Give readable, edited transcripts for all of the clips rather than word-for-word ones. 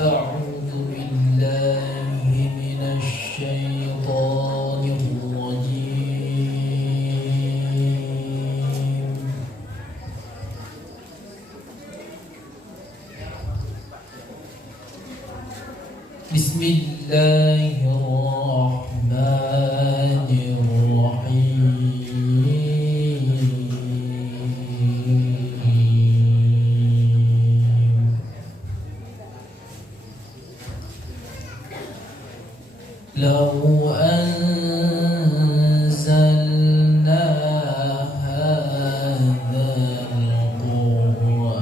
أعوذ بالله من الشيطان الرجيم. بسم الله الرحمن الرحيم. لو أنزلنا هذا القرآن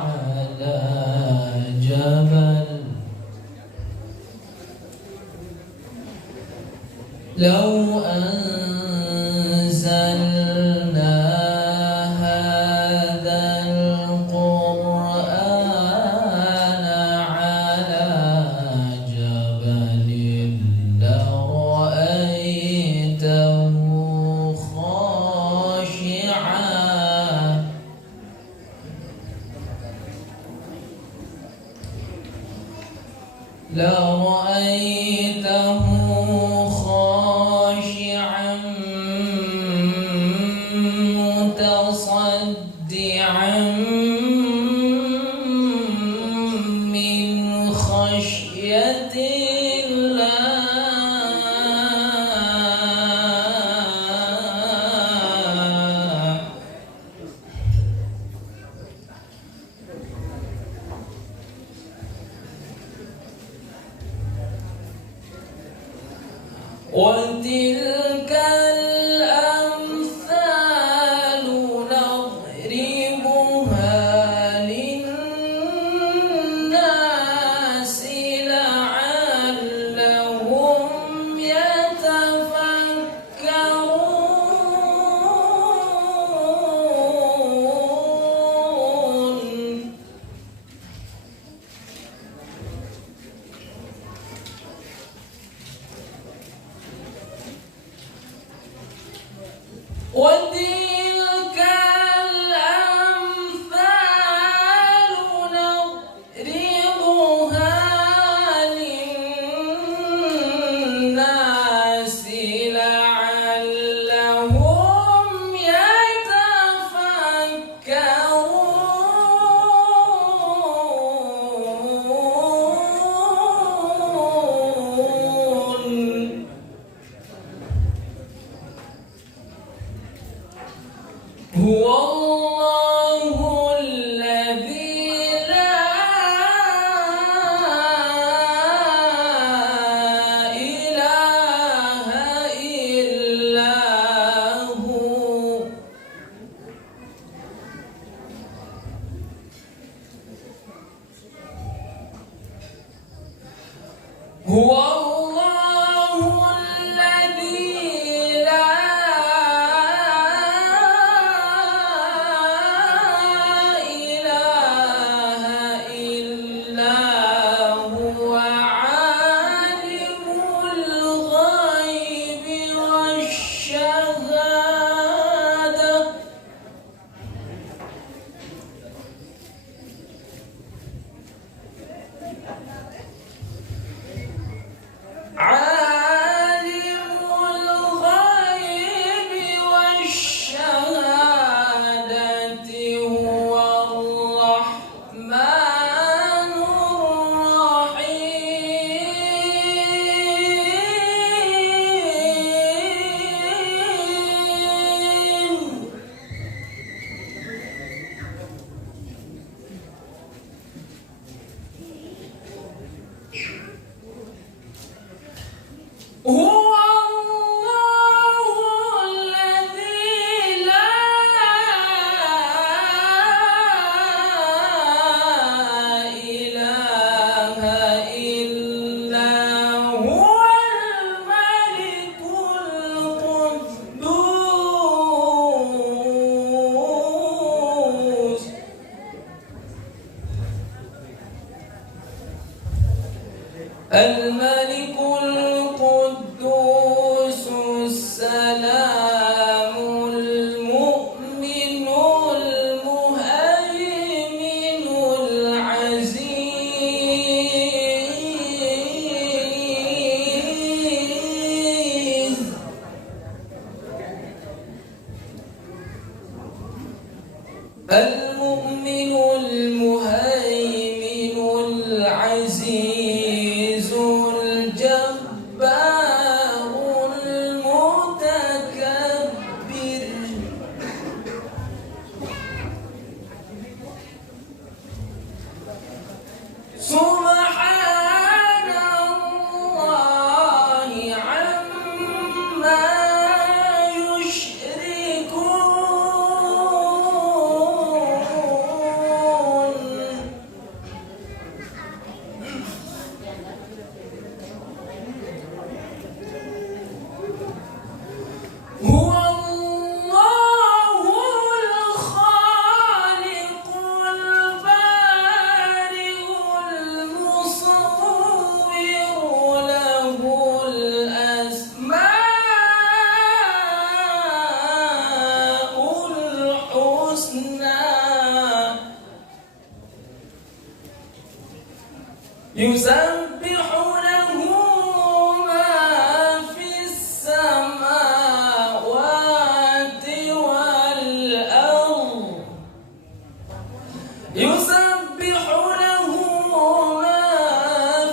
على جبل لو أنزلنا هذا القرآن على جبل لرأيته خاشعا خاشعا متصدعا من خشية الله. وتلك الأمثال نضربها للناس لعلهم يتفكرون. وتلك الأمثال نضربها للناس لعلهم يتفكرون. هو الله الذي لا إله إلا هو. هو الله الذي لا إله إلا هو عالم الغيب والشهادة. عالم الغيب والشهادة هو الرحمن الرحيم. هو الله الذي لا إله إلا هو الملك القدوس. الملك القدوس السلام المؤمن المهيمن العزيز يسبح له ما في السماوات والأرض يسبح له ما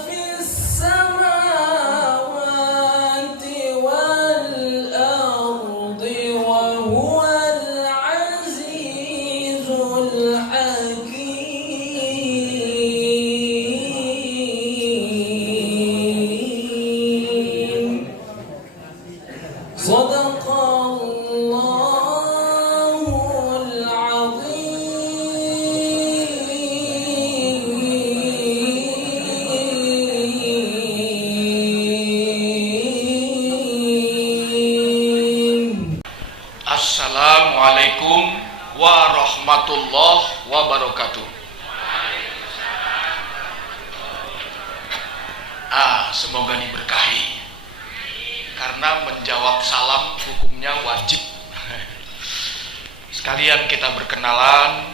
في السماوات والأرض وهو العزيز الحكيم صدق الله العظيم. Assalamualaikum warahmatullahi wabarakatuh. Semoga diberkahi. Karena menjawab salam hukumnya wajib. Sekalian kita berkenalan.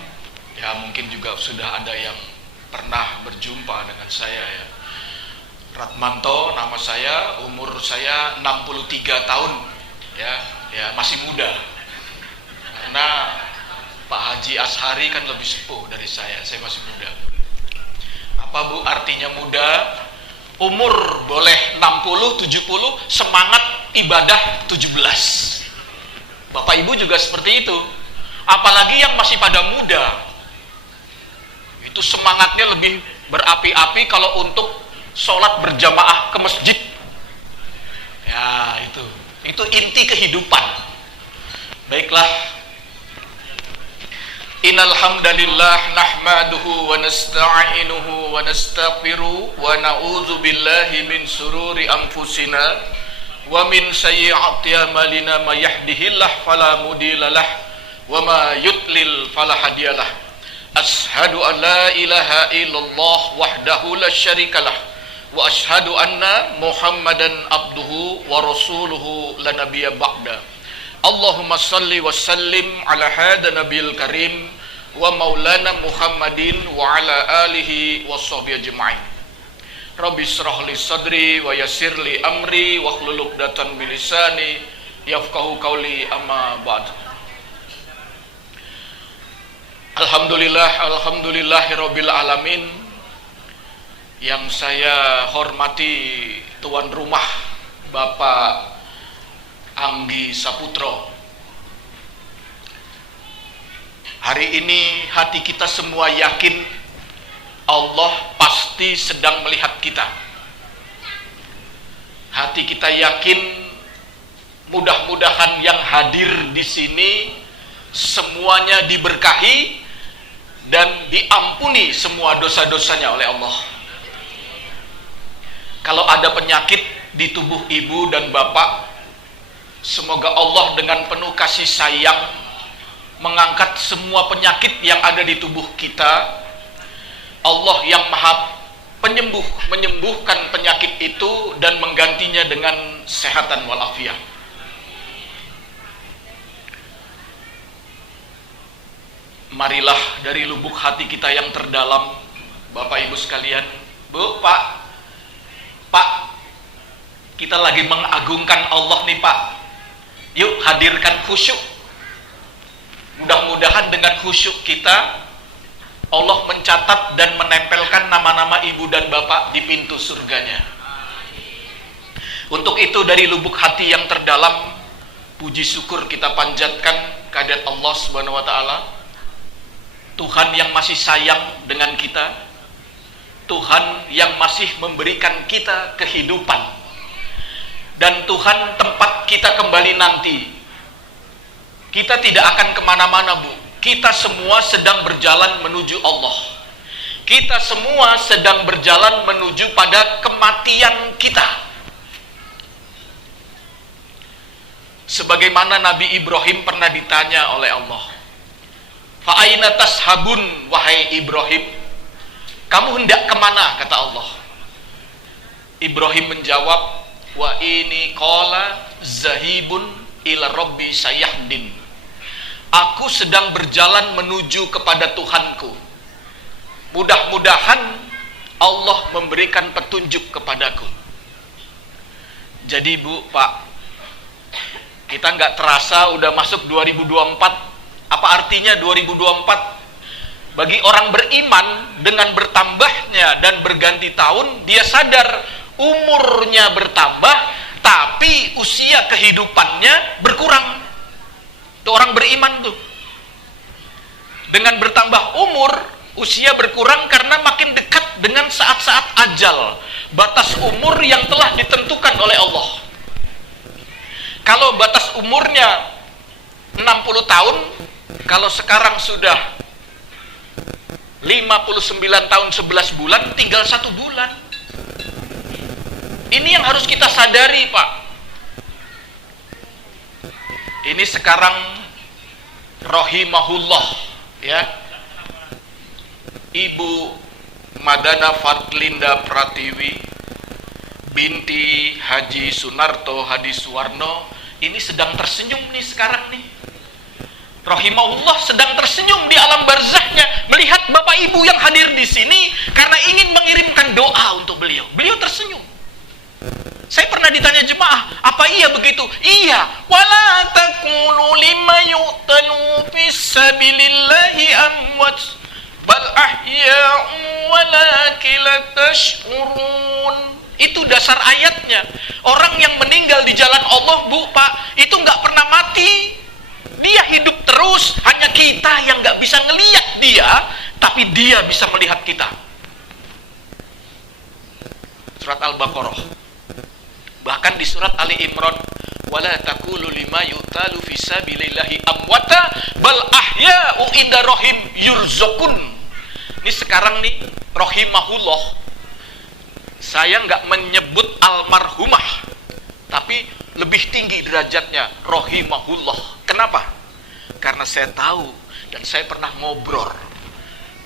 Ya, mungkin juga sudah ada yang pernah berjumpa dengan saya ya. Ratmanto nama saya, umur saya 63 tahun. Ya masih muda. Karena Pak Haji Ashari kan lebih sepuh dari saya masih muda. Apa Bu artinya muda? Umur boleh 60, 70, semangat ibadah 17. Bapak Ibu juga seperti itu. Apalagi yang masih pada muda. Itu semangatnya lebih berapi-api kalau untuk sholat berjamaah ke masjid. Ya, itu inti kehidupan. Baiklah. Innal hamdalillah nahmaduhu wa nasta'inuhu wa nastaghfiruh wa na'udzu billahi min sururi anfusina wa min sayyi'ati a'malina may yahdihillahu fala mudhillalah wa ma yudlil fala hadiyalah. Ashhadu an la ilaha illallah wahdahu la syarikalah wa ashhadu anna Muhammadan abduhu wa rasuluhu la nabiyya ba'da. Allahumma salli wa sallim ala hada nabil karim wa maulana Muhammadin wa ala alihi wa sahbihi ajma'in. Rabbi shrah li sadri wa yassir li amri wa hlul 'uqdatam min lisani yafqahu qawli, amma ba'd. Alhamdulillahirabbil alamin. Yang saya hormati tuan rumah Bapak Anggi Saputro. Hari ini hati kita semua yakin Allah pasti sedang melihat kita. Hati kita yakin mudah-mudahan yang hadir di sini semuanya diberkahi dan diampuni semua dosa-dosanya oleh Allah. Kalau ada penyakit di tubuh ibu dan bapak, semoga Allah dengan penuh kasih sayang mengangkat semua penyakit yang ada di tubuh kita. Allah yang maha penyembuh menyembuhkan penyakit itu dan menggantinya dengan kesehatan walafiat. Marilah dari lubuk hati kita yang terdalam, Bapak Ibu sekalian, Bu, Pak, kita lagi mengagungkan Allah nih Pak. Yuk hadirkan khusyuk. Mudah-mudahan dengan khusyuk kita Allah mencatat dan menempelkan nama-nama ibu dan bapak di pintu surganya. Untuk itu dari lubuk hati yang terdalam, puji syukur kita panjatkan kehadirat Allah Subhanahu wa taala. Tuhan yang masih sayang dengan kita, Tuhan yang masih memberikan kita kehidupan, dan Tuhan tempat kita kembali nanti. Kita tidak akan kemana-mana, Bu. Kita semua sedang berjalan menuju Allah. Kita semua sedang berjalan menuju pada kematian kita. Sebagaimana Nabi Ibrahim pernah ditanya oleh Allah, "Fa aina tashabun, wahai Ibrahim? Kamu hendak kemana?" kata Allah. Ibrahim menjawab, "Wa ini qala zahibun ila rabbi sayahdin." Aku sedang berjalan menuju kepada Tuhanku. Mudah-mudahan Allah memberi memberikan petunjuk kepadaku. Jadi Bu, Pak, kita nggak terasa udah masuk 2024. Apa artinya 2024? Bagi orang beriman, dengan bertambahnya dan berganti tahun, dia sadar umurnya bertambah, tapi usia kehidupannya berkurang. Itu orang beriman tuh. Dengan bertambah umur, usia berkurang karena makin dekat dengan saat-saat ajal, batas umur yang telah ditentukan oleh Allah. Kalau batas umurnya 60 tahun, kalau sekarang sudah 59 tahun 11 bulan, tinggal 1 bulan. Ini yang harus kita sadari, Pak. Ini sekarang rahimahullah, ya, Ibu Madana Fadlinda Pratiwi binti Haji Sunarto Hadi Suwarno ini sedang tersenyum nih sekarang nih. Rahimahullah sedang tersenyum di alam barzahnya melihat Bapak Ibu yang hadir di sini karena ingin mengirimkan doa untuk beliau. Beliau tersenyum. Saya pernah ditanya jemaah, apa iya begitu? Iya. Wala taqulu lima yuqtalu fisabilillahi amwat bal ahya'u walakin la tash'urun. Itu dasar ayatnya. Orang yang meninggal di jalan Allah, Bu, Pak, itu nggak pernah mati. Dia hidup terus, hanya kita yang nggak bisa ngelihat dia, tapi dia bisa melihat kita. Surat Al-Baqarah. Bahkan di surat Ali Imran, wala taqulu lima yuqtalu fisabilillahi amwata bal ahya'u inda rahim yurzaqun. Ini sekarang nih rahimahullah, saya nggak menyebut almarhumah, tapi lebih tinggi derajatnya rahimahullah. Kenapa? Karena saya tahu dan saya pernah ngobrol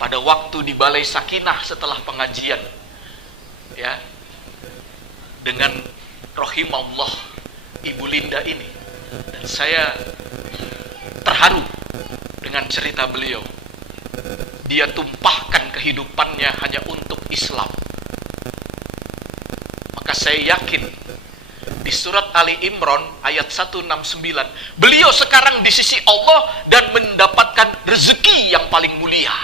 pada waktu di Balai Sakinah setelah pengajian, ya, dengan rahimahullah Ibu Linda ini, dan saya terharu dengan cerita beliau. Dia tumpahkan kehidupannya hanya untuk Islam. Maka saya yakin di surat Ali Imran ayat 169, beliau sekarang di sisi Allah dan mendapatkan rezeki yang paling mulia.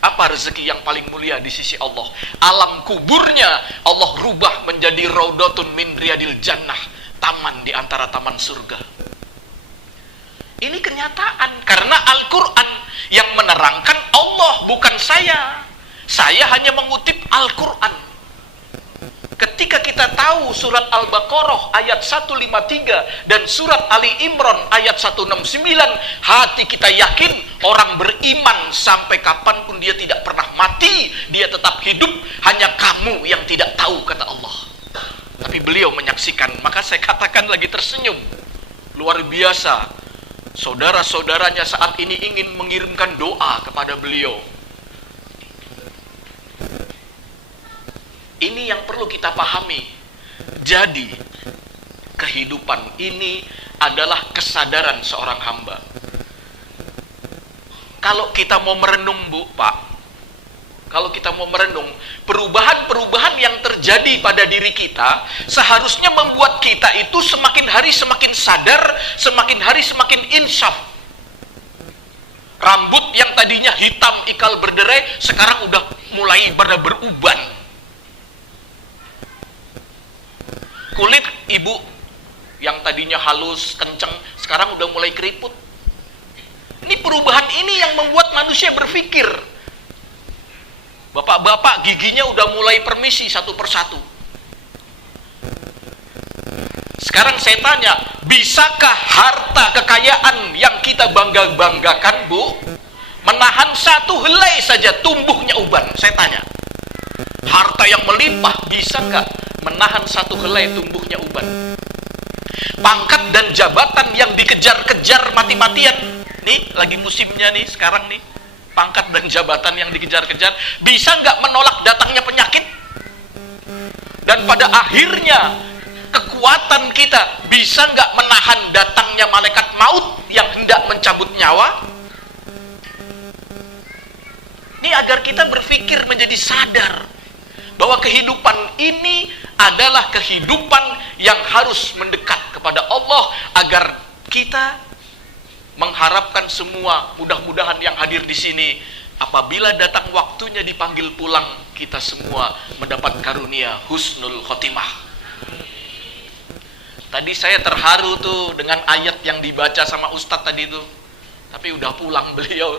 Apa rezeki yang paling mulia di sisi Allah? Alam kuburnya Allah rubah menjadi raudhatun min riyadil jannah, taman di antara taman surga. Ini kenyataan karena Al-Quran yang menerangkan Allah, bukan saya. Saya hanya mengutip Al-Quran. Ketika kita tahu surat Al-Baqarah ayat 153 dan surat Ali Imran ayat 169, hati kita yakin orang beriman sampai kapanpun dia tidak pernah mati, dia tetap hidup, hanya kamu yang tidak tahu, kata Allah. Tapi beliau menyaksikan, maka saya katakan lagi tersenyum. Luar biasa. Saudara-saudaranya saat ini ingin mengirimkan doa kepada beliau. Ini yang perlu kita pahami. Jadi, kehidupan ini adalah kesadaran seorang hamba. Kalau kita mau merenung, Bu, Pak, kalau kita mau merenung, perubahan-perubahan yang terjadi pada diri kita seharusnya membuat kita itu semakin hari semakin sadar, semakin hari semakin insaf. Rambut yang tadinya hitam ikal berderai sekarang udah mulai pada beruban. Kulit ibu yang tadinya halus, kenceng, sekarang udah mulai keriput. Ini perubahan ini yang membuat manusia berpikir. Bapak-bapak giginya udah mulai permisi satu persatu. Sekarang saya tanya, bisakah harta kekayaan yang kita bangga-banggakan, Bu, menahan satu helai saja tumbuhnya uban? Saya tanya. Harta yang melimpah bisa nggak menahan satu helai tumbuhnya uban? Pangkat dan jabatan yang dikejar-kejar mati-matian, nih lagi musimnya nih sekarang nih, pangkat dan jabatan yang dikejar-kejar, bisa nggak menolak datangnya penyakit? Dan pada akhirnya kekuatan kita bisa nggak menahan datangnya malaikat maut yang hendak mencabut nyawa? Ini agar kita berpikir menjadi sadar bahwa kehidupan ini adalah kehidupan yang harus mendekat kepada Allah, agar kita mengharapkan semua, mudah-mudahan yang hadir di sini, apabila datang waktunya dipanggil pulang, kita semua mendapat karunia husnul khotimah. Tadi saya terharu tuh dengan ayat yang dibaca sama Ustadz tadi tuh, tapi udah pulang beliau.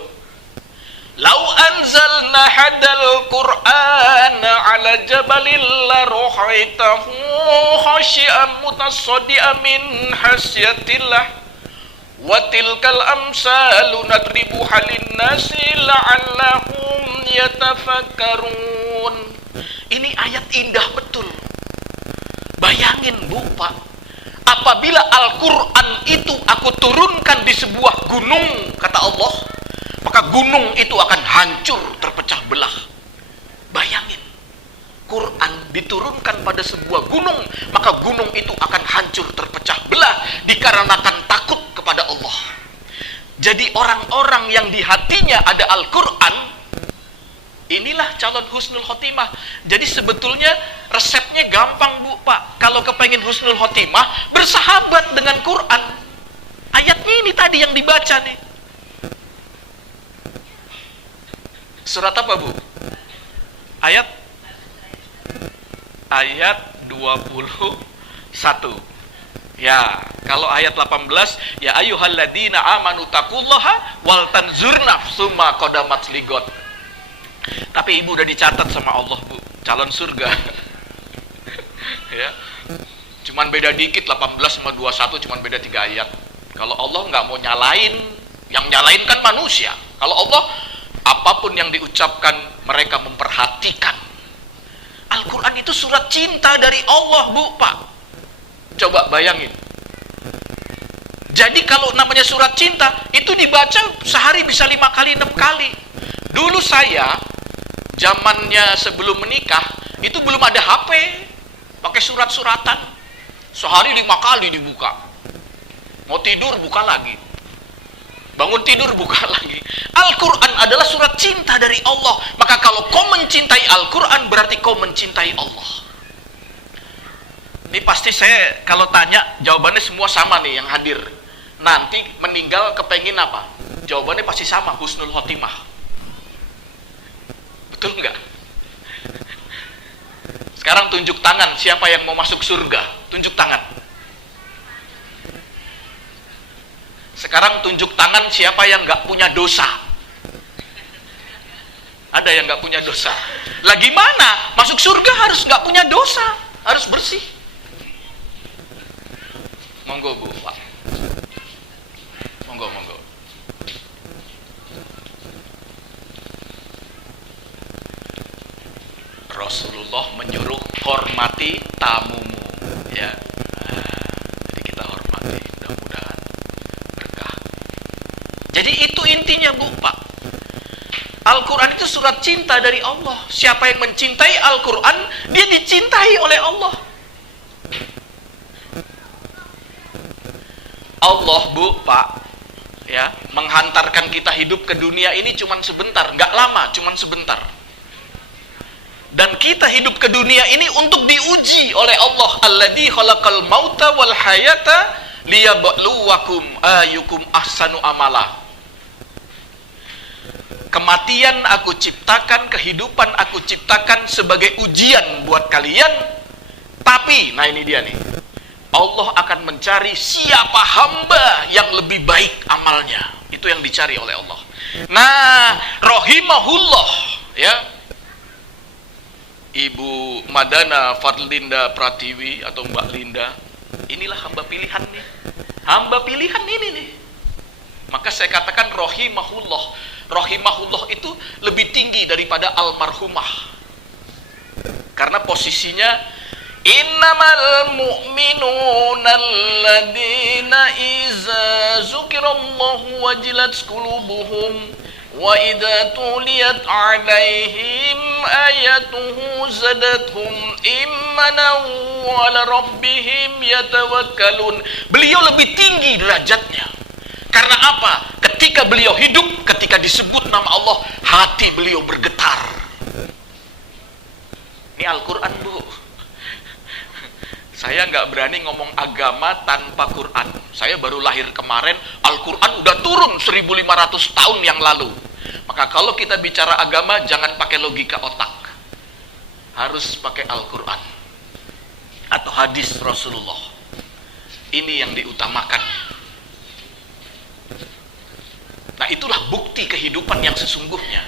Lau anzalna hadal Qur'ana ala jabalil la ruhaitahu khasyi'an mutasaddian min hasyatillah wa tilkal amsalu nadribu halin nasi la'allahum yatafakkarun. Ini ayat indah betul. Bayangin Bu, Pak, apabila Al-Quran itu aku turunkan di sebuah gunung, kata Allah, maka gunung itu akan hancur, terpecah belah. Bayangin, Quran diturunkan pada sebuah gunung, maka gunung itu akan hancur, terpecah belah, dikarenakan takut kepada Allah. Jadi orang-orang yang di hatinya ada Al-Quran, inilah calon husnul khotimah. Jadi sebetulnya resepnya gampang Bu, Pak. Kalau kepengen husnul khotimah, bersahabat dengan Quran. Ayatnya ini tadi yang dibaca nih. Surat apa Bu? Ayat 21. Ya, kalau ayat 18, ya ayyuhalladzina amanu taqullaha wal tanzur nafsum ma qaddamat ligot. Tapi ibu udah dicatat sama Allah Bu, calon surga. Ya. Cuman beda dikit, 18 sama 21 cuman beda 3 ayat. Kalau Allah nggak mau nyalain, yang nyalain kan manusia. Kalau Allah, apapun yang diucapkan mereka memperhatikan. Al-Quran itu surat cinta dari Allah Bu, Pak. Coba bayangin. Jadi kalau namanya surat cinta, itu dibaca sehari bisa 5 kali, 6 kali. Dulu saya, zamannya sebelum menikah, itu belum ada HP, pakai surat-suratan. Sehari 5 kali dibuka. Mau tidur buka lagi, bangun tidur buka lagi. Al-Quran adalah surat cinta dari Allah. Maka kalau kau mencintai Al-Quran, berarti kau mencintai Allah. Ini pasti saya kalau tanya, jawabannya semua sama nih yang hadir. Nanti meninggal kepengin apa? Jawabannya pasti sama, husnul khotimah. Betul nggak? Sekarang tunjuk tangan, siapa yang mau masuk surga? Tunjuk tangan. Sekarang tunjuk tangan siapa yang nggak punya dosa. Ada yang nggak punya dosa. Lah gimana? Masuk surga harus nggak punya dosa, harus bersih. Monggo Bu, Pak. Monggo, monggo. Rasulullah menyuruh hormati tamumu, ya. Jadi kita hormati, mudah-mudahan berkah. Jadi itu intinya Bu, Pak. Al-Quran itu surat cinta dari Allah. Siapa yang mencintai Al-Quran, dia dicintai oleh Allah. Allah Bu, Pak, ya, menghantarkan kita hidup ke dunia ini cuman sebentar, nggak lama, cuman sebentar. Dan kita hidup ke dunia ini untuk diuji oleh Allah. Alladzi khalaqal mauta wal hayata liyabluwakum ayyukum ahsanu amala. Kematian aku ciptakan, kehidupan aku ciptakan sebagai ujian buat kalian. Tapi, nah ini dia nih, Allah akan mencari siapa hamba yang lebih baik amalnya. Itu yang dicari oleh Allah. Nah, rahimahullah, ya, Ibu Madana Fadlinda Pratiwi atau Mbak Linda, inilah hamba pilihan nih. Hamba pilihan ini nih. Maka saya katakan rahimahullah. Rahimahullah itu lebih tinggi daripada almarhumah. Karena posisinya innamal mu'minuna alladzina iza zukirallahu wajilat qulubuhum wa idza tuliyat alaihim ayatuhu zadathum imanan wa ala rabbihim yatawakkalun. Beliau lebih tinggi derajatnya. Karena apa? Ketika beliau hidup, ketika disebut nama Allah, hati beliau bergetar. Ini Al-Quran, Bu. Saya nggak berani ngomong agama tanpa Quran. Saya baru lahir kemarin, Al-Quran udah turun 1500 tahun yang lalu. Maka kalau kita bicara agama, jangan pakai logika otak. Harus pakai Al-Quran atau hadis Rasulullah. Ini yang diutamakan. Nah, itulah bukti kehidupan yang sesungguhnya.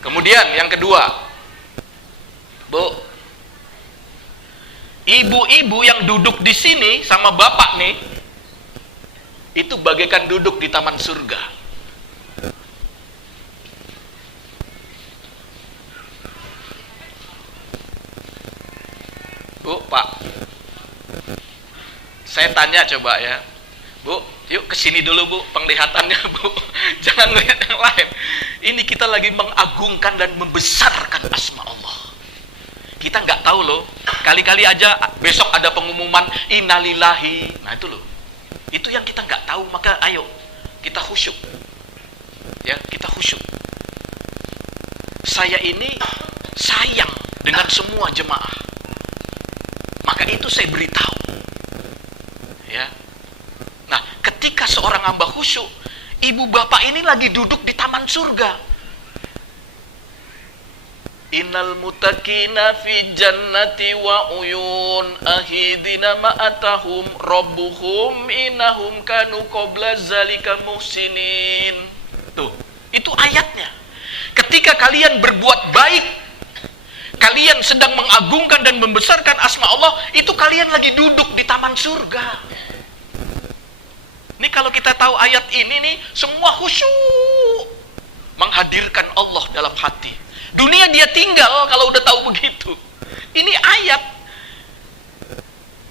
Kemudian yang kedua, Bu, ibu-ibu yang duduk di sini sama bapak nih, itu bagaikan duduk di taman surga. Bu, Pak, saya tanya coba ya, Bu, yuk kesini dulu, Bu, penglihatannya, Bu. Jangan lihat yang lain. Ini kita lagi mengagungkan dan membesarkan asma Allah. Kita nggak tahu loh, kali-kali aja besok ada pengumuman innalillahi. Nah itu loh, itu yang kita nggak tahu. Maka ayo kita khusyuk, ya, kita khusyuk. Saya ini sayang dengan semua jemaah, maka itu saya beritahu, ya. Nah, ketika seorang hamba khusyuk, ibu bapak ini lagi duduk di taman surga. Innal muttaqina fi jannati wa uyun ahidina ma'atahum rabbuhum innahum kanu qabla zalika muhsinin. Tuh, itu ayatnya. Ketika kalian berbuat baik, kalian sedang mengagungkan dan membesarkan asma Allah, itu kalian lagi duduk di taman surga. Ini kalau kita tahu ayat ini nih, semua khusyuk menghadirkan Allah dalam hati. Dunia dia tinggal kalau udah tahu begitu. Ini ayat.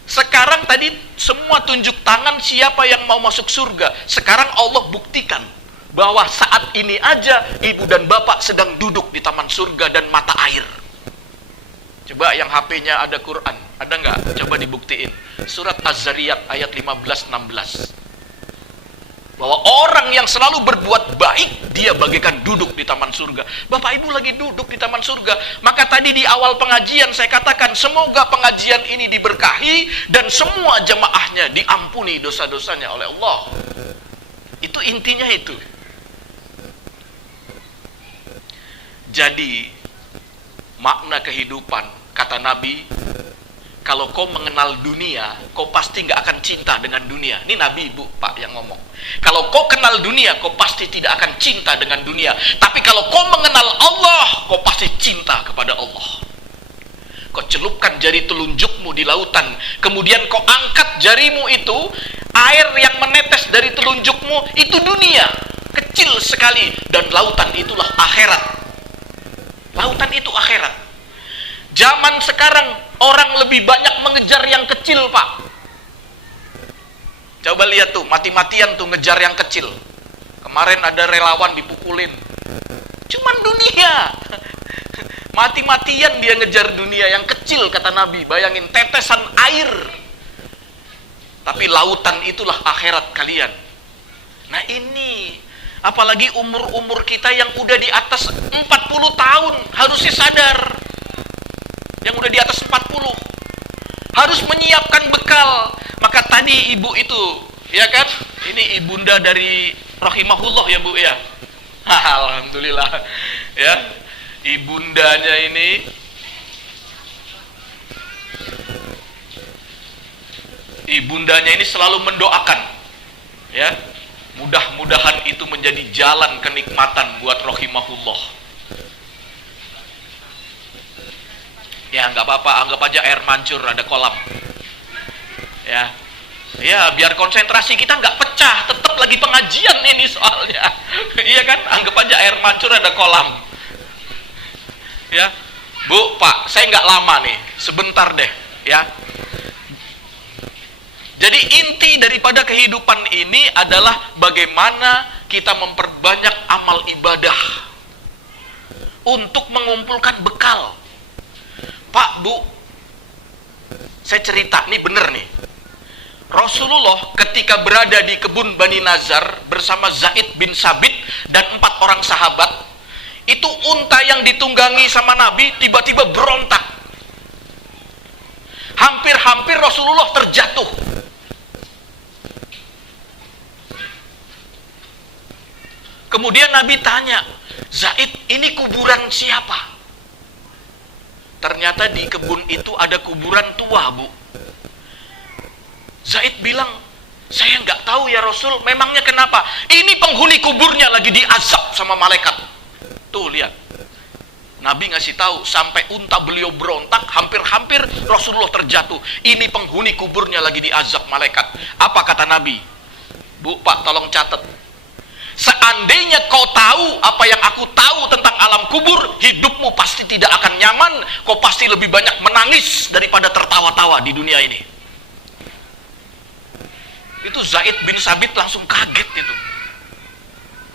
Sekarang tadi semua tunjuk tangan siapa yang mau masuk surga. Sekarang Allah buktikan bahwa saat ini aja ibu dan bapak sedang duduk di taman surga dan mata air. Coba yang HP-nya ada Quran, ada nggak? Coba dibuktiin. Surat Az-Zariyat ayat 15-16. Bahwa orang yang selalu berbuat baik, dia bagaikan duduk di taman surga. Bapak Ibu lagi duduk di taman surga. Maka tadi di awal pengajian saya katakan, semoga pengajian ini diberkahi dan semua jemaahnya diampuni dosa-dosanya oleh Allah. Itu intinya itu. Jadi makna kehidupan, kata Nabi, kalau kau mengenal dunia, kau pasti nggak akan cinta dengan dunia. Ini Nabi, Bu, Pak yang ngomong. Kalau kau kenal dunia, kau pasti tidak akan cinta dengan dunia. Tapi kalau kau mengenal Allah, kau pasti cinta kepada Allah. Kau celupkan jari telunjukmu di lautan, kemudian kau angkat jarimu itu, air yang menetes dari telunjukmu itu dunia, kecil sekali, dan lautan itulah akhirat. Lautan itu akhirat. Zaman sekarang orang lebih banyak mengejar yang kecil, Pak. Coba lihat tuh, mati-matian tuh ngejar yang kecil. Kemarin ada relawan dipukulin. Cuman dunia. Mati-matian dia ngejar dunia yang kecil, kata Nabi. Bayangin, tetesan air. Tapi lautan itulah akhirat kalian. Nah ini, apalagi umur-umur kita yang udah di atas 40 tahun, harusnya sadar. Yang udah di atas 40 harus menyiapkan bekal. Maka tadi ibu itu, ya kan, ini ibunda dari rahimahullah ya, Bu, ya. Alhamdulillah, ya, ibundanya ini selalu mendoakan, ya, mudah-mudahan itu menjadi jalan kenikmatan buat rahimahullah. Ya nggak apa-apa, anggap aja air mancur, ada kolam. Ya biar konsentrasi kita nggak pecah, tetap lagi pengajian ini soalnya. Iya kan, anggap aja air mancur, ada kolam. Ya, Bu, Pak, saya nggak lama nih, sebentar deh, ya. Jadi inti daripada kehidupan ini adalah bagaimana kita memperbanyak amal ibadah untuk mengumpulkan bekal. Pak, Bu, saya cerita, nih bener nih. Rasulullah ketika berada di kebun Bani Nazar bersama Zaid bin Sabit dan 4 orang sahabat, Itu unta yang ditunggangi sama Nabi tiba-tiba berontak. Hampir-hampir Rasulullah terjatuh. Kemudian Nabi tanya, Zaid, ini kuburan siapa? Ternyata di kebun itu ada kuburan tua, Bu. Zaid bilang, saya nggak tahu ya Rasul, memangnya kenapa? Ini penghuni kuburnya lagi diazab sama malaikat. Tuh lihat, Nabi ngasih tahu, sampai unta beliau berontak, hampir-hampir Rasulullah terjatuh. Ini penghuni kuburnya lagi diazab malaikat. Apa kata Nabi? Bu, Pak, tolong catat. Seandainya kau tahu apa yang aku tahu tentang alam kubur, hidupmu pasti tidak akan nyaman. Kau pasti lebih banyak menangis daripada tertawa-tawa di dunia ini. Itu Zaid bin Sabit langsung kaget itu.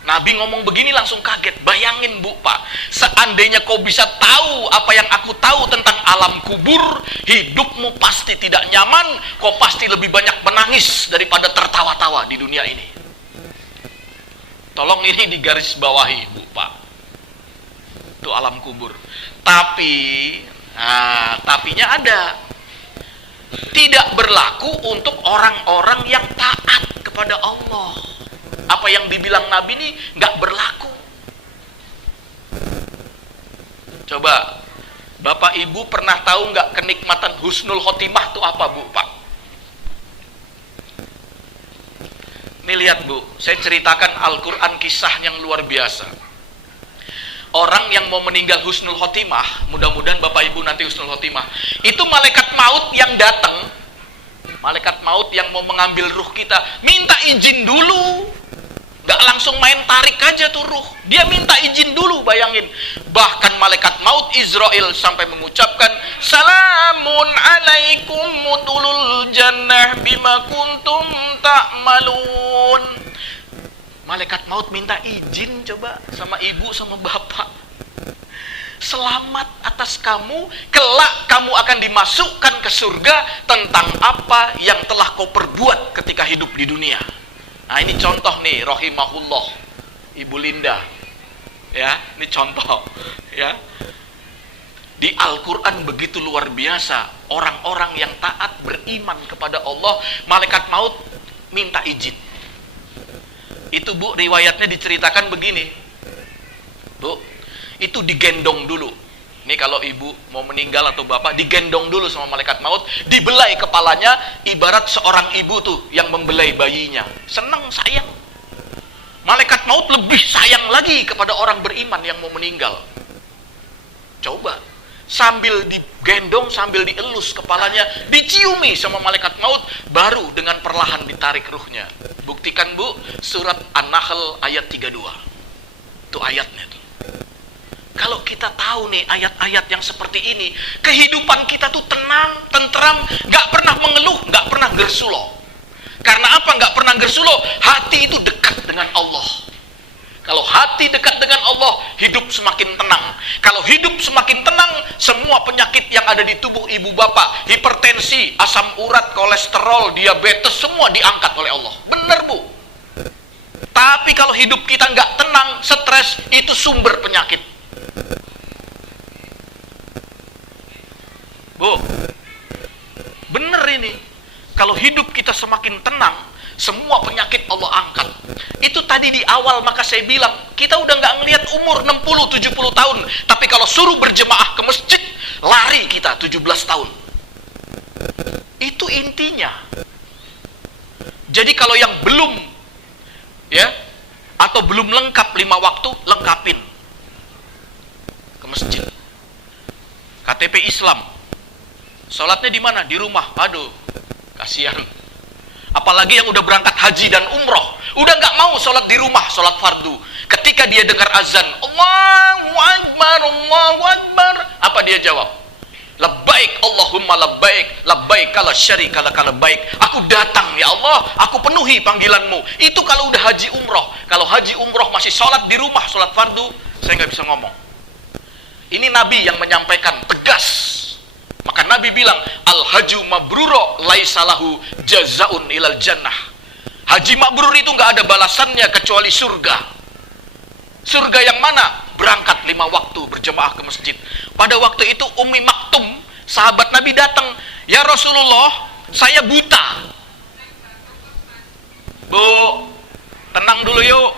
Nabi ngomong begini langsung kaget. Bayangin, Bu, Pak, seandainya kau bisa tahu apa yang aku tahu tentang alam kubur, hidupmu pasti tidak nyaman. Kau pasti lebih banyak menangis daripada tertawa-tawa di dunia ini. Tolong ini digaris bawahi, Bu, Pak. Itu alam kubur. Tapi, tapinya ada. Tidak berlaku untuk orang-orang yang taat kepada Allah. Apa yang dibilang Nabi ini nggak berlaku. Coba, Bapak Ibu pernah tahu nggak kenikmatan husnul khotimah itu apa, Bu, Pak? Ini lihat, Bu, saya ceritakan Al-Quran kisah yang luar biasa. Orang yang mau meninggal husnul khotimah, mudah-mudahan Bapak Ibu nanti husnul khotimah, itu malaikat maut yang datang, malaikat maut yang mau mengambil ruh kita, minta izin dulu. Gak langsung main tarik aja tuh ruh, dia minta izin dulu, bayangin. Bahkan malaikat maut Israel sampai mengucapkan, Salamun alaikum mutulul jannah bima kuntum ta'malun. Malaikat maut minta izin coba sama ibu sama bapak. Selamat atas kamu, kelak kamu akan dimasukkan ke surga tentang apa yang telah kau perbuat ketika hidup di dunia. Nah, ini contoh nih, rahimahullah, Ibu Linda. Ya, ini contoh, ya. Di Al-Quran begitu luar biasa. Orang-orang yang taat beriman kepada Allah, malaikat maut minta izin. Itu, Bu, riwayatnya diceritakan begini. Bu, itu digendong dulu. Ini kalau ibu mau meninggal atau bapak, digendong dulu sama malaikat maut, dibelai kepalanya, ibarat seorang ibu tuh yang membelai bayinya. Senang, sayang. Malaikat maut lebih sayang lagi kepada orang beriman yang mau meninggal. Coba, sambil digendong, sambil dielus kepalanya, diciumi sama malaikat maut, baru dengan perlahan ditarik ruhnya. Buktikan, Bu, surat An-Nahl ayat 32. Itu ayatnya tuh. Kalau kita tahu nih ayat-ayat yang seperti ini, kehidupan kita tuh tenang, tentram, gak pernah mengeluh, gak pernah gersulo. Karena apa gak pernah gersulo? Hati itu dekat dengan Allah. Kalau hati dekat dengan Allah, hidup semakin tenang. Kalau hidup semakin tenang, semua penyakit yang ada di tubuh ibu bapak, hipertensi, asam urat, kolesterol, diabetes, semua diangkat oleh Allah. Bener, Bu. Tapi kalau hidup kita gak tenang, stres, itu sumber penyakit. Bu, bener ini. Kalau hidup kita semakin tenang, semua penyakit Allah angkat. Itu tadi di awal maka saya bilang, kita udah nggak ngelihat umur 60-70 tahun, tapi kalau suruh berjemaah ke masjid, lari kita 17 tahun. Itu intinya. Jadi kalau yang belum, ya, atau belum lengkap 5 waktu, lengkapin ke masjid. KTP Islam. Sholatnya di mana? Di rumah. Aduh, kasihan. Apalagi yang udah berangkat haji dan umroh, udah nggak mau sholat di rumah, sholat fardu. Ketika dia dengar azan, Allahu Akbar, Allahu Akbar, apa dia jawab? Labbaik Allahumma labbaik, labbaik la syarika lak labbaik. Aku datang ya Allah, aku penuhi panggilanmu. Itu kalau udah haji umroh. Kalau haji umroh masih sholat di rumah, sholat fardu, saya nggak bisa ngomong. Ini Nabi yang menyampaikan tegas. Maka Nabi bilang, al-haju mabruro laisalahu jazaun ilal jannah. Haji mabrur itu nggak ada balasannya kecuali surga. Surga yang mana? berangkat 5 waktu berjamaah ke masjid. Pada waktu itu Ummi Maktum, sahabat Nabi datang, "Ya Rasulullah, saya buta." "Bu, tenang dulu yuk."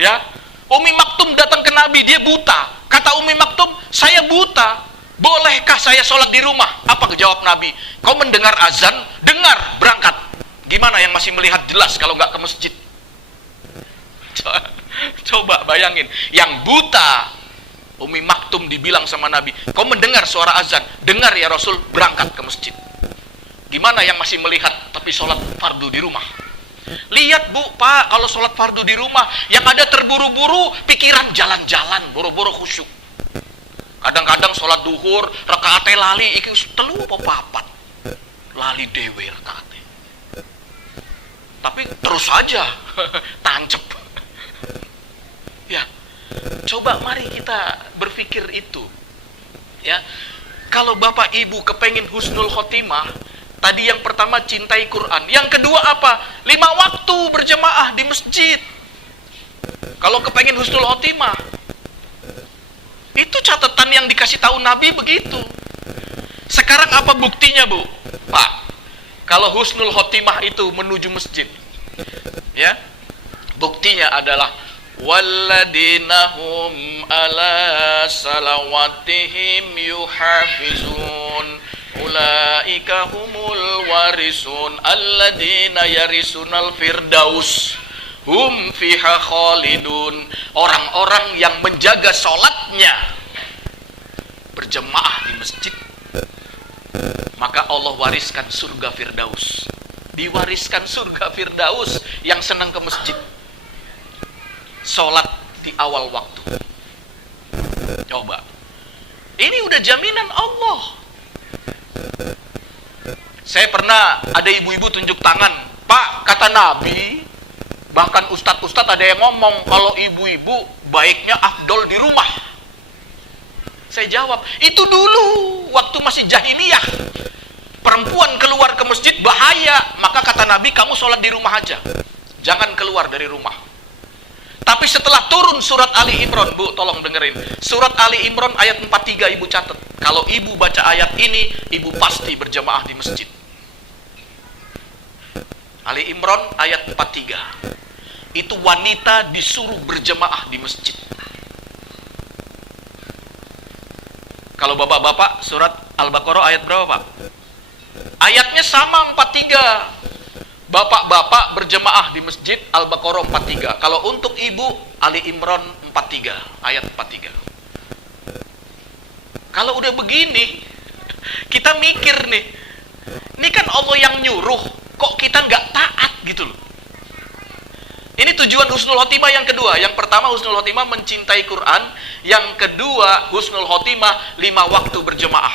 Ya, Ummi Maktum datang ke Nabi, dia buta. Kata Ummi Maktum, "Saya buta, bolehkah saya sholat di rumah?" Apa jawab Nabi? "Kau mendengar azan? Dengar, berangkat." Gimana yang masih melihat jelas kalau nggak ke masjid? Coba bayangin, yang buta, Ummi Maktum dibilang sama Nabi, "Kau mendengar suara azan? Dengar ya Rasul, berangkat ke masjid." Gimana yang masih melihat tapi sholat fardu di rumah? Lihat Bu, Pak, kalau sholat fardu di rumah, yang ada terburu-buru, pikiran jalan-jalan, buru-buru khusyuk. Kadang-kadang sholat duhur, rakaatnya lali, iki telu apa papat, lali dewe rakaatnya. Tapi terus saja, tancep. Ya, coba mari kita berpikir itu. Ya, kalau Bapak Ibu kepengin husnul khotimah, tadi yang pertama cintai Quran, yang kedua apa? 5 waktu berjamaah di masjid. Kalau kepengin husnul khotimah, itu catatan yang dikasih tahu Nabi begitu. Sekarang apa buktinya, Bu? Pak, kalau husnul khotimah itu menuju masjid, ya, buktinya adalah walladzina hum ala salawatihim yuhafizun ulaika humul warisun alladzina yarisunal firdaus hum fiha khalidun. Orang-orang yang menjaga sholatnya berjemaah di masjid, maka Allah wariskan surga firdaus. Diwariskan surga firdaus yang senang ke masjid, sholat di awal waktu. Coba, ini udah jaminan Allah. Saya pernah ada ibu-ibu tunjuk tangan, "Pak, kata Nabi," bahkan ustadz-ustadz ada yang ngomong, "kalau ibu-ibu baiknya afdol di rumah." Saya jawab, itu dulu waktu masih jahiliyah, perempuan keluar ke masjid bahaya, maka kata Nabi, "Kamu sholat di rumah aja, jangan keluar dari rumah." Tapi setelah turun surat Ali Imran, Bu, tolong dengerin. Surat Ali Imran ayat 43, ibu catat. Kalau ibu baca ayat ini, ibu pasti berjamaah di masjid. Ali Imran ayat 43. Itu wanita disuruh berjamaah di masjid. Kalau bapak-bapak, surat Al-Baqarah ayat berapa, Pak? Ayatnya sama, 43. Bapak-bapak berjemaah di masjid Al-Baqarah 43. Kalau untuk ibu, Ali Imran 43, ayat 43. Kalau udah begini, kita mikir nih, ini kan Allah yang nyuruh, kok kita nggak taat gitu loh. Ini tujuan husnul khotimah yang kedua. Yang pertama, husnul khotimah mencintai Quran. Yang kedua, husnul khotimah 5 waktu berjemaah.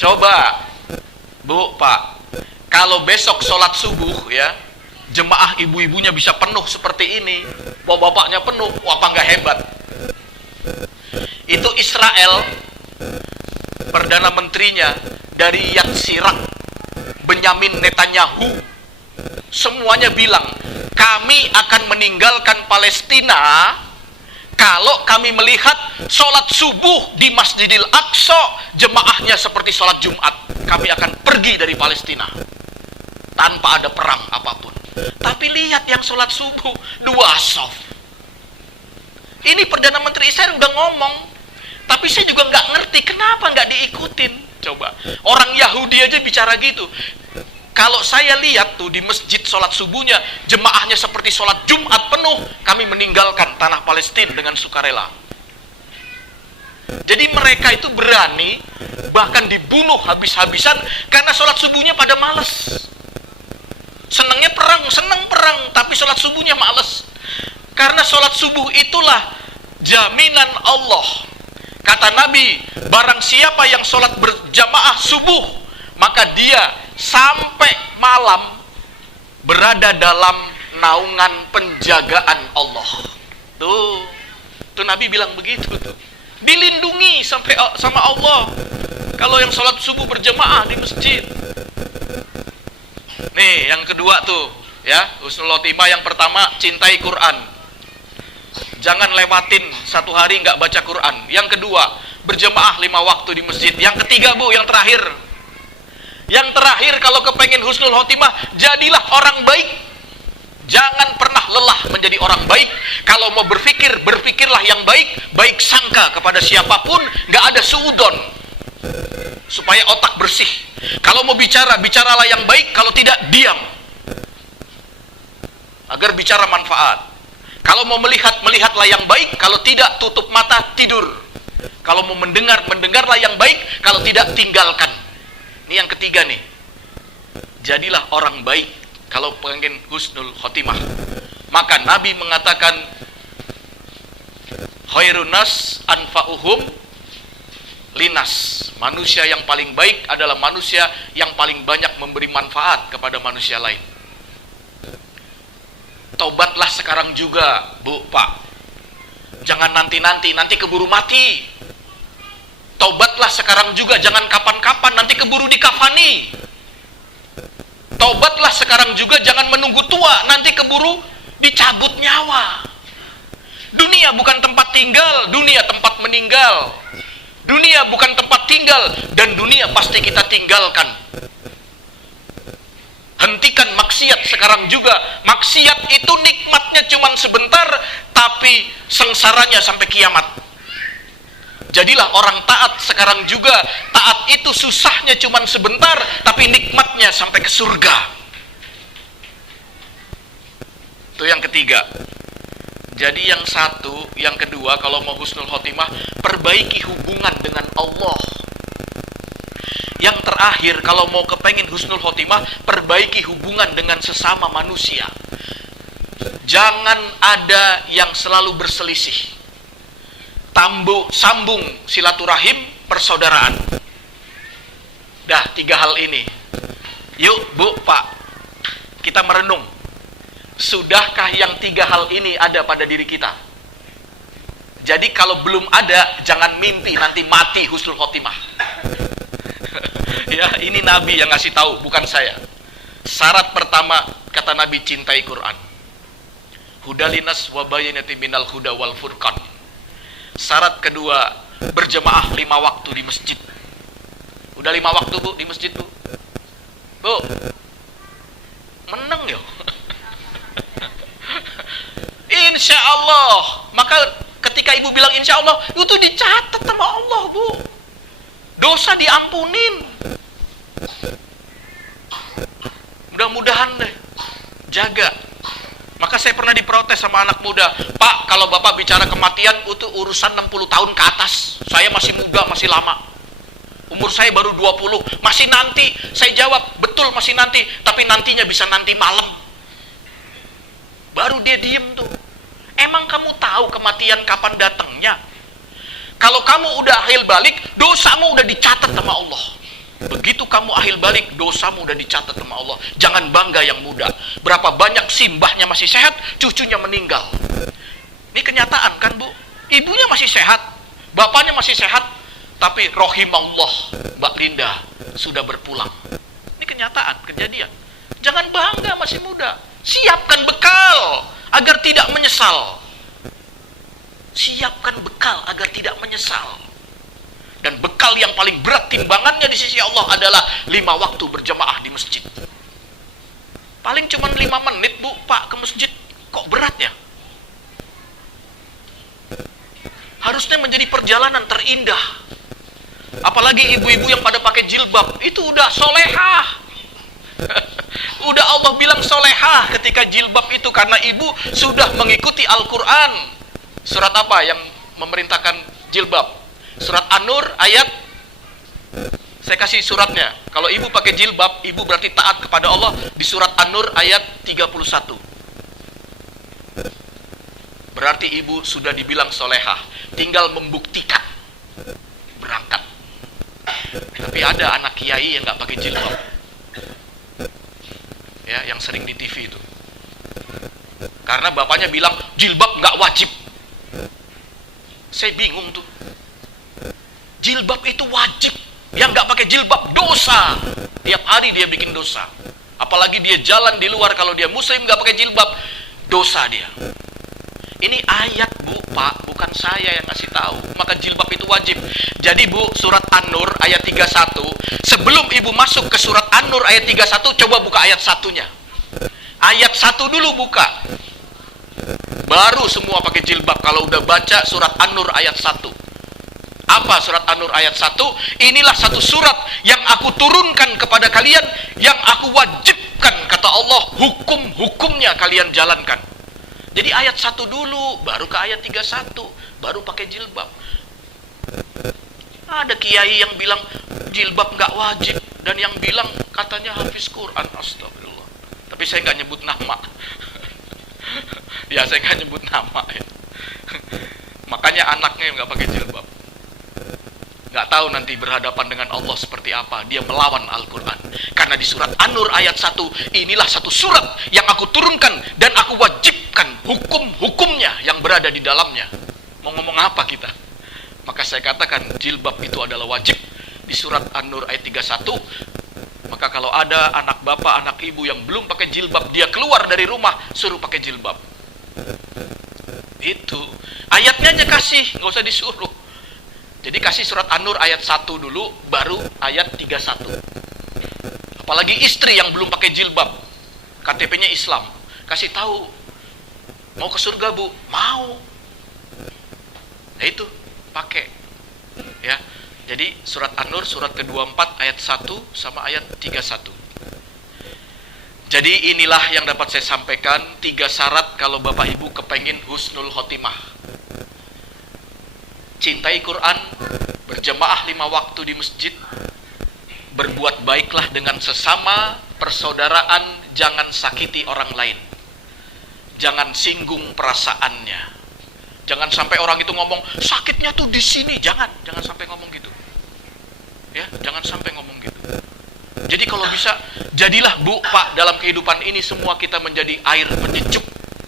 Coba, Bu, Pak, kalau besok sholat subuh ya, jemaah ibu-ibunya bisa penuh seperti ini, bapak-bapaknya penuh, wah apa nggak hebat? Itu Israel, Perdana Menterinya dari Yad Sirak, Benyamin Netanyahu, semuanya bilang, kami akan meninggalkan Palestina kalau kami melihat sholat subuh di Masjidil Aqsa jemaahnya seperti sholat Jumat. Kami akan pergi dari Palestina tanpa ada perang apapun. Tapi lihat yang sholat subuh 2 shaf. Ini Perdana Menteri Israel udah ngomong, tapi saya juga nggak ngerti kenapa nggak diikutin. Coba, orang Yahudi aja bicara gitu. Kalau saya lihat tuh di masjid sholat subuhnya jemaahnya seperti sholat Jumat penuh, kami meninggalkan tanah Palestina dengan sukarela. Jadi mereka itu berani bahkan dibunuh habis-habisan karena sholat subuhnya pada males. Senangnya perang, senang perang, tapi sholat subuhnya males. Karena sholat subuh itulah jaminan Allah. Kata Nabi, barang siapa yang sholat berjamaah subuh, maka dia sampai malam berada dalam naungan penjagaan Allah. Tuh Nabi bilang begitu tuh. Dilindungi sampai sama Allah kalau yang sholat subuh berjamaah di masjid. Nih yang kedua tuh, Ya, husnul khotimah yang pertama, cintai Quran. Jangan lewatin satu hari nggak baca Quran. Yang kedua, berjemaah 5 waktu di masjid. Yang ketiga, Bu, yang terakhir. Yang terakhir, kalau kepengen husnul khotimah, jadilah orang baik. Jangan pernah lelah menjadi orang baik. Kalau mau berpikir, berpikirlah yang baik. Baik sangka kepada siapapun, nggak ada suudon. Supaya otak bersih. Kalau mau bicara, bicaralah yang baik. Kalau tidak, diam. Agar bicara manfaat. Kalau mau melihat, melihatlah yang baik. Kalau tidak, tutup mata, tidur. Kalau mau mendengar, mendengarlah yang baik. Kalau tidak, tinggalkan. Ini yang ketiga nih. Jadilah orang baik kalau pengen husnul khotimah. Maka Nabi mengatakan, khairun nas anfa'uhum linas. Manusia yang paling baik adalah manusia yang paling banyak memberi manfaat kepada manusia lain. Taubatlah sekarang juga, Bu, Pak. Jangan nanti-nanti, nanti keburu mati. Taubatlah sekarang juga, jangan kapan-kapan, nanti keburu dikafani. Taubatlah sekarang juga, jangan menunggu tua, nanti keburu dicabut nyawa. Dunia bukan tempat tinggal, dunia tempat meninggal. Dunia bukan tempat tinggal, dan dunia pasti kita tinggalkan. Hentikan maksiat sekarang juga. Maksiat itu nikmatnya cuma sebentar, tapi sengsaranya sampai kiamat. Jadilah orang taat sekarang juga. Taat itu susahnya cuma sebentar, tapi nikmatnya sampai ke surga. Itu yang ketiga. Jadi yang satu, yang kedua, kalau mau husnul khotimah, perbaiki hubungan dengan Allah. Yang terakhir, kalau mau kepengen husnul khotimah, perbaiki hubungan dengan sesama manusia. Jangan ada yang selalu berselisih. Sambung silaturahim, persaudaraan. Dah, 3 hal ini. Yuk, Bu, Pak, kita merenung. Sudahkah yang 3 hal ini ada pada diri kita? Jadi kalau belum ada, jangan mimpi nanti mati husnul khotimah. Ya, ini Nabi yang ngasih tahu, bukan saya. Syarat pertama, kata Nabi, cintai Quran. Hudalinas wa bayyinatin minal huda wal furqan. Syarat kedua, berjemaah 5 waktu di masjid. Udah 5 waktu, Bu, di masjid, Bu? Bu, menang ya. Insya Allah. Maka ketika ibu bilang insya Allah, itu dicatat sama Allah, Bu. Dosa diampunin. Mudah-mudahan deh. Jaga. Maka saya pernah diprotes sama anak muda, Pak, kalau Bapak bicara kematian itu urusan 60 tahun ke atas. Saya masih muda, masih lama. Umur saya baru 20, masih nanti. Saya jawab, betul masih nanti, tapi nantinya bisa nanti malam. Baru dia diem tuh. Emang kamu tahu kematian kapan datangnya? Kalau kamu udah akhir balik, dosamu udah dicatat sama Allah. Begitu kamu akhir balik, dosamu udah dicatat sama Allah. Jangan bangga yang muda. Berapa banyak simbahnya masih sehat, cucunya meninggal. Ini kenyataan kan, Bu? Ibunya masih sehat, bapaknya masih sehat, tapi rohimallah, Mbak Linda sudah berpulang. Ini kenyataan, kejadian. Jangan bangga masih muda. Siapkan bekal agar tidak menyesal. Siapkan bekal agar tidak menyesal. Dan bekal yang paling berat timbangannya di sisi Allah adalah 5 waktu berjamaah di masjid. Paling cuma 5 menit, Bu, Pak, ke masjid. Kok berat ya? Harusnya menjadi perjalanan terindah. Apalagi ibu-ibu yang pada pakai jilbab, itu udah solehah. Udah Allah bilang solehah ketika jilbab itu, karena ibu sudah mengikuti Al-Quran. Surat apa yang memerintahkan jilbab? Surat An-Nur ayat, saya kasih suratnya. Kalau ibu pakai jilbab, ibu berarti taat kepada Allah. Di surat An-Nur ayat 31. Berarti ibu sudah dibilang solehah, tinggal membuktikan berangkat. Tapi ada anak kiai yang nggak pakai jilbab, ya, yang sering di TV itu. Karena bapaknya bilang jilbab nggak wajib. Saya bingung tuh. Jilbab itu wajib. Yang nggak pakai jilbab dosa. Tiap hari dia bikin dosa. Apalagi dia jalan di luar, kalau dia muslim nggak pakai jilbab, dosa dia. Ini ayat Bu, Pak, bukan saya yang ngasih tahu. Maka jilbab itu wajib. Jadi Bu, surat An-Nur ayat 31, sebelum Ibu masuk ke surat An-Nur ayat 31, coba buka ayat 1-nya. Ayat 1 dulu buka. Baru semua pakai jilbab kalau udah baca surat An-Nur ayat 1. Apa surat An-Nur ayat 1? Inilah satu surat yang aku turunkan kepada kalian, yang aku wajibkan, kata Allah, hukum-hukumnya kalian jalankan. Jadi ayat 1 dulu, baru ke ayat 31, baru pakai jilbab. Ada kiai yang bilang jilbab nggak wajib, dan yang bilang katanya hafiz Quran. Astagfirullah. Tapi saya nggak nyebut nama. Ya, saya nggak nyebut nama ya. Makanya anaknya nggak pakai jilbab. Nggak tahu nanti berhadapan dengan Allah seperti apa. Dia melawan Al-Quran. Karena di surat An-Nur ayat 1, inilah satu surat yang aku turunkan dan aku wajibkan hukum-hukumnya yang berada di dalamnya. Mau ngomong apa kita? Maka saya katakan jilbab itu adalah wajib. Di surat An-Nur ayat 31, maka kalau ada anak bapak, anak ibu yang belum pakai jilbab, dia keluar dari rumah, suruh pakai jilbab. Itu ayatnya aja kasih, nggak usah disuruh. Jadi kasih surat An-Nur ayat 1 dulu, baru ayat 31. Apalagi istri yang belum pakai jilbab, KTP-nya Islam, kasih tahu, mau ke surga Bu? Mau. Nah itu, pakai. Ya. Jadi surat An-Nur surat ke-24 ayat 1 sama ayat 31. Jadi inilah yang dapat saya sampaikan, 3 syarat kalau Bapak Ibu kepengin husnul khotimah. Cintai Quran, berjamaah 5 waktu di masjid, berbuat baiklah dengan sesama, persaudaraan, jangan sakiti orang lain, jangan singgung perasaannya, jangan sampai orang itu ngomong sakitnya tuh di sini, jangan sampai ngomong gitu, ya, jangan sampai ngomong gitu. Jadi kalau bisa, jadilah Bu, Pak, dalam kehidupan ini semua kita menjadi air penyejuk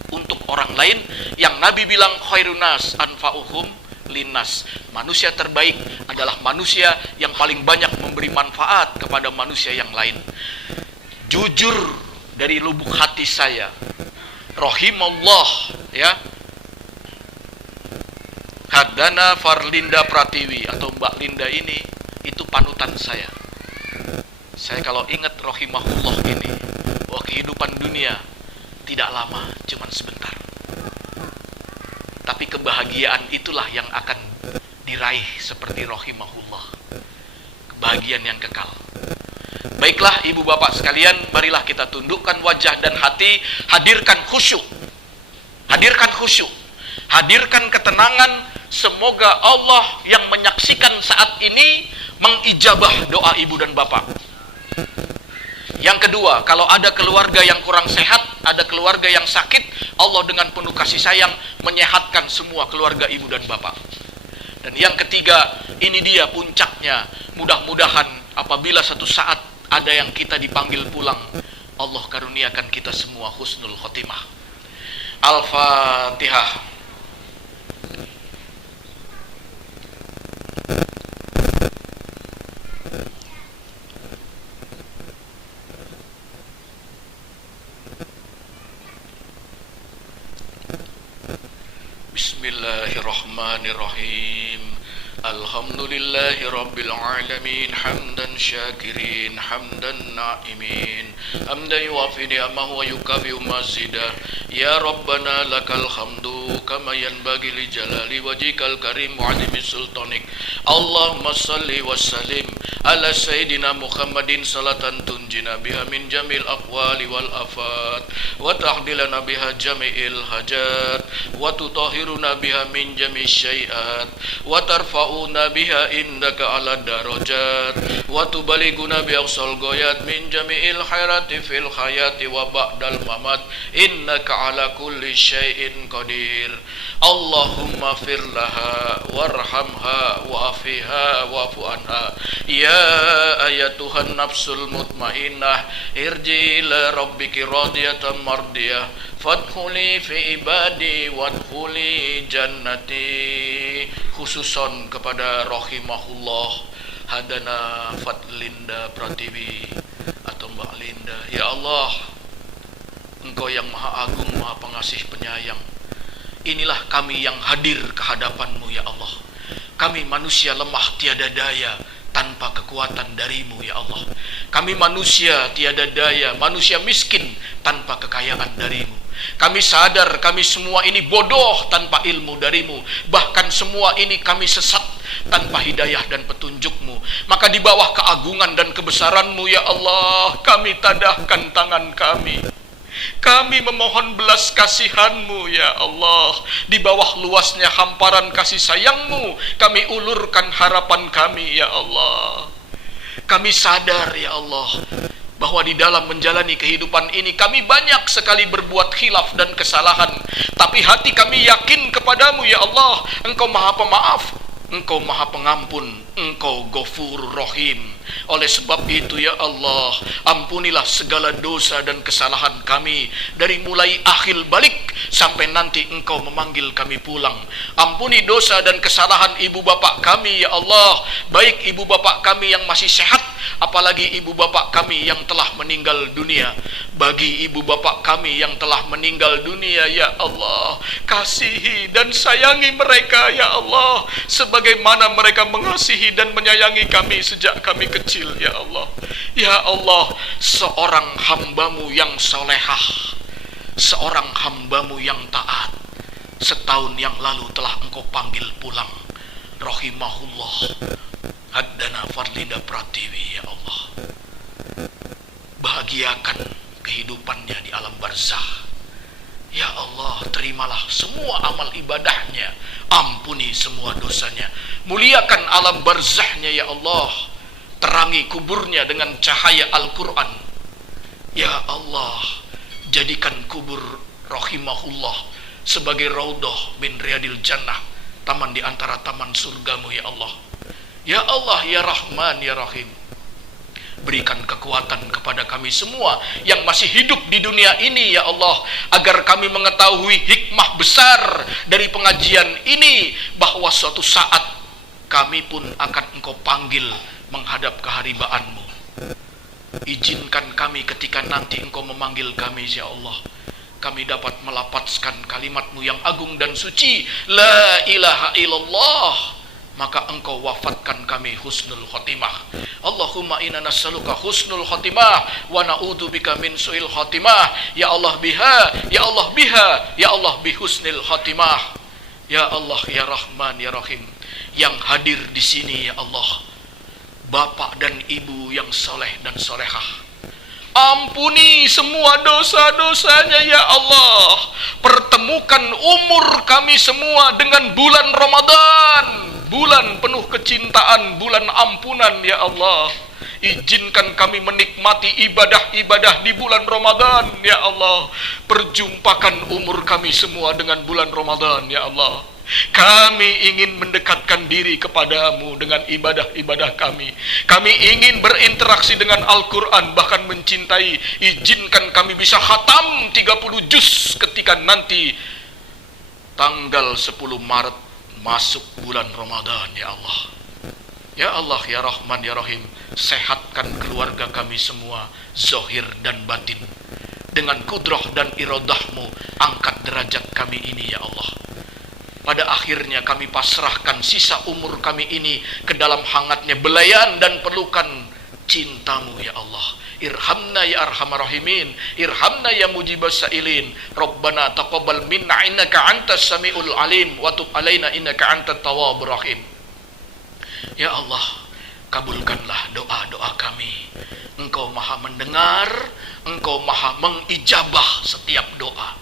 untuk orang lain, yang Nabi bilang khairunas anfa'uhum linnas. Manusia terbaik adalah manusia yang paling banyak memberi manfaat kepada manusia yang lain. Jujur dari lubuk hati saya, rahimallah, ya, Hadana Farlinda Pratiwi atau Mbak Linda ini, itu panutan saya. Saya kalau ingat rahimahullah ini, bahwa kehidupan dunia tidak lama, cuman sebentar. Tapi kebahagiaan itulah yang akan diraih seperti rahimahullah. Kebahagiaan yang kekal. Baiklah ibu bapak sekalian, marilah kita tundukkan wajah dan hati, hadirkan khusyuk. Hadirkan khusyuk. Hadirkan ketenangan. Semoga Allah yang menyaksikan saat ini mengijabah doa ibu dan bapak. Yang kedua, kalau ada keluarga yang kurang sehat, ada keluarga yang sakit, Allah dengan penuh kasih sayang menyehatkan semua keluarga ibu dan bapak. Dan yang ketiga, ini dia puncaknya. Mudah-mudahan apabila satu saat ada yang kita dipanggil pulang, Allah karuniakan kita semua husnul khotimah. Al-Fatihah. Bismillahirrahmanirrahim. Alhamdulillahi Rabbil Alamin. Hamdan syakirin, hamdan na'imin, hamdan yuwafi ni'amahu wa yukafi mazidah. Ya Rabbana lakal hamdu kama yanbaghi li jalali wajhikal karim wa 'azimi sultanik. Allahumma salli wa sallim ala sayyidina Muhammadin salatan tunjina biha min jamil aqwali wal afat, wa tahdilana biha jami'il hajat, wa tutahhiruna biha min jami'is syai'at, wa tarfa'una biha indaka ala darajat, wa tubaliguna bi aqsal ghayat min jami'il khairati fil hayati wa ba'dal mamat, innaka ala kulli syai'in qadir. Allahumma fir laha warhamha wa'afiha wa'fu anha. Ya ayatuhan nafsul mutmainnah, irji ila rabbiki radiyatan mardiyah, fadkhuli fi ibadi wadkhuli jannati. Khususon kepada rahimahullah Hadana Fatlinda Pratiwi atau Mbak Linda Anda. Ya Allah, Engkau yang Maha Agung, Maha Pengasih Penyayang. Inilah kami yang hadir ke hadapan-Mu ya Allah. Kami manusia lemah tiada daya tanpa kekuatan dari-Mu ya Allah. Kami manusia tiada daya, manusia miskin tanpa kekayaan dari-Mu. Kami sadar kami semua ini bodoh tanpa ilmu dari-Mu. Bahkan semua ini kami sesat tanpa hidayah dan petunjuk-Mu. Maka di bawah keagungan dan kebesaran-Mu ya Allah, kami tadahkan tangan kami. Kami memohon belas kasihan-Mu ya Allah. Di bawah luasnya hamparan kasih sayang-Mu, kami ulurkan harapan kami ya Allah. Kami sadar ya Allah bahwa di dalam menjalani kehidupan ini kami banyak sekali berbuat khilaf dan kesalahan. Tapi hati kami yakin kepadamu ya Allah. Engkau Maha Pemaaf, Engkau Maha Pengampun, Engkau Ghafurur Rahim. Oleh sebab itu ya Allah, ampunilah segala dosa dan kesalahan kami dari mulai akhir balik sampai nanti Engkau memanggil kami pulang. Ampuni dosa dan kesalahan ibu bapak kami ya Allah, baik ibu bapak kami yang masih sehat, apalagi ibu bapak kami yang telah meninggal dunia. Bagi ibu bapak kami yang telah meninggal dunia ya Allah, kasihi dan sayangi mereka ya Allah, sebagaimana mereka mengasihi dan menyayangi kami sejak kami kecil ya Allah. Ya Allah, seorang hamba-Mu yang solehah, seorang hamba-Mu yang taat, setahun yang lalu telah Engkau panggil pulang. Rahimahullah Haddana Fardinda Pratiwi ya Allah. Bahagiakan kehidupannya di alam barzah. Ya Allah, terimalah semua amal ibadahnya, ampuni semua dosanya, muliakan alam barzahnya ya Allah, terangi kuburnya dengan cahaya Al-Quran. Ya Allah, jadikan kubur rahimahullah sebagai raudhah min riyadil jannah, taman di antara taman surgamu ya Allah. Ya Allah, ya Rahman, ya Rahim, berikan kekuatan kepada kami semua yang masih hidup di dunia ini ya Allah, agar kami mengetahui hikmah besar dari pengajian ini, bahwa suatu saat kami pun akan Engkau panggil menghadap keharibaanmu. Izinkan kami ketika nanti Engkau memanggil kami ya Allah, kami dapat melapazkan kalimat-Mu yang agung dan suci, la ilaha illallah, maka Engkau wafatkan kami husnul khotimah. Allahumma inna nas'aluka husnul khotimah wa na'udzubika min su'il khotimah. Ya Allah biha, ya Allah biha, ya Allah bihusnil khotimah. Ya Allah, ya Rahman, ya Rahim, yang hadir di sini ya Allah, bapak dan ibu yang soleh dan solehah, ampuni semua dosa-dosanya ya Allah. Pertemukan umur kami semua dengan bulan Ramadan, bulan penuh kecintaan, bulan ampunan ya Allah. Izinkan kami menikmati ibadah-ibadah di bulan Ramadan ya Allah. Perjumpakan umur kami semua dengan bulan Ramadan ya Allah. Kami ingin mendekatkan diri kepadamu dengan ibadah-ibadah kami. Kami ingin berinteraksi dengan Al-Quran, bahkan mencintai. Izinkan kami bisa khatam 30 juz ketika nanti tanggal 10 Maret masuk bulan Ramadan ya Allah. Ya Allah, ya Rahman, ya Rahim, sehatkan keluarga kami semua, zahir dan batin. Dengan kudrah dan iradahmu, angkat derajat kami ini ya Allah. Pada akhirnya kami pasrahkan sisa umur kami ini ke dalam hangatnya belayan dan pelukan cintamu ya Allah. Irhamna ya arhamar rahimin, irhamna ya mujibas sailin. Rabbana taqabbal minna innaka antas samiul alim wa tub alaina innaka antat tawwabur rahim. Ya Allah, kabulkanlah doa-doa kami. Engkau Maha mendengar, Engkau Maha mengijabah setiap doa.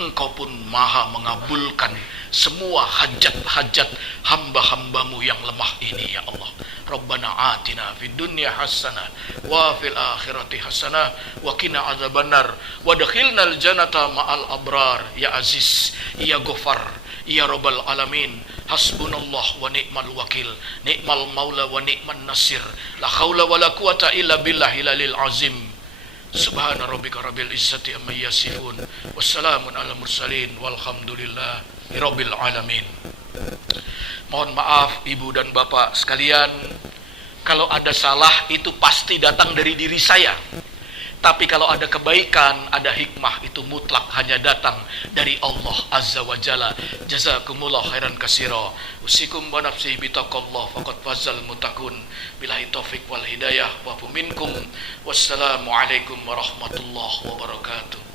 Engkau pun Maha mengabulkan semua hajat-hajat hamba-hambamu yang lemah ini ya Allah. Rabbana atina fid dunya hasanah wa fil akhirati hasanah wa qina adzabannar wa adkhilnal jannata ma'al abrar. Ya Aziz, ya Ghafar, ya Rabbal alamin, hasbunallah wa ni'mal wakil, ni'mal maula wa ni'man nasir, la haula wa la quwata illa billahil alil azim. Subhana rabbika rabbil izzati amma yasifun, wassalamun ala mursalin, walhamdulillahi rabbil alamin. Mohon maaf ibu dan bapak sekalian, kalau ada salah itu pasti datang dari diri saya. Tapi kalau ada kebaikan, ada hikmah, itu mutlak hanya datang dari Allah Azza wa Jalla. Jazakumullah khairan katsira. Usikum wa nafsi bitaqallah faqad fazal muttaqun. Billahi taufik wal hidayah wa minkum. Wassalamu alaikum warahmatullahi wabarakatuh.